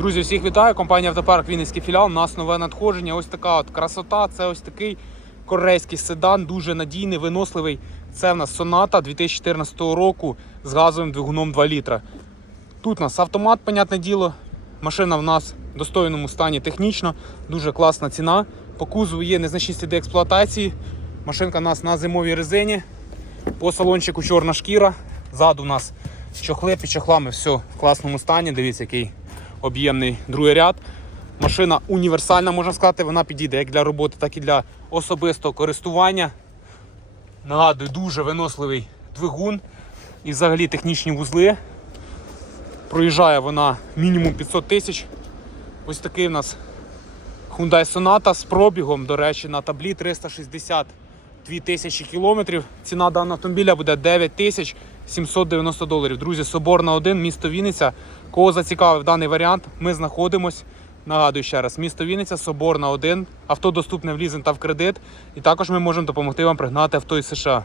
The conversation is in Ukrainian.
Друзі, всіх вітаю. Компанія Автопарк Вінницький філіал. У нас нове надходження. Ось така от красота. Це ось такий корейський седан, дуже надійний, виносливий. Це в нас соната 2014 року з газовим двигуном 2 літра. Тут у нас автомат, понятне діло. Машина в нас в достойному стані технічно, дуже класна ціна. По кузову є незначні сліди експлуатації. Машинка у нас на зимовій резині. По салончику чорна шкіра. Ззаду у нас чохли під чохлами, все в класному стані. Дивіться, який об'ємний другий ряд. Машина універсальна, можна сказати, вона підійде як для роботи, так і для особистого користування. Нагадую, дуже виносливий двигун і взагалі технічні вузли. Проїжджає вона мінімум 500 тисяч. Ось такий у нас Hyundai Sonata з пробігом, до речі, на таблі 360. 2000 кілометрів. Ціна даного автомобіля буде 9790 доларів. Друзі, Соборна 1, місто Вінниця. Кого зацікавив даний варіант, ми знаходимось. Нагадую ще раз, місто Вінниця, Соборна 1. Авто доступне в лізинг та в кредит. І також ми можемо допомогти вам пригнати авто із США.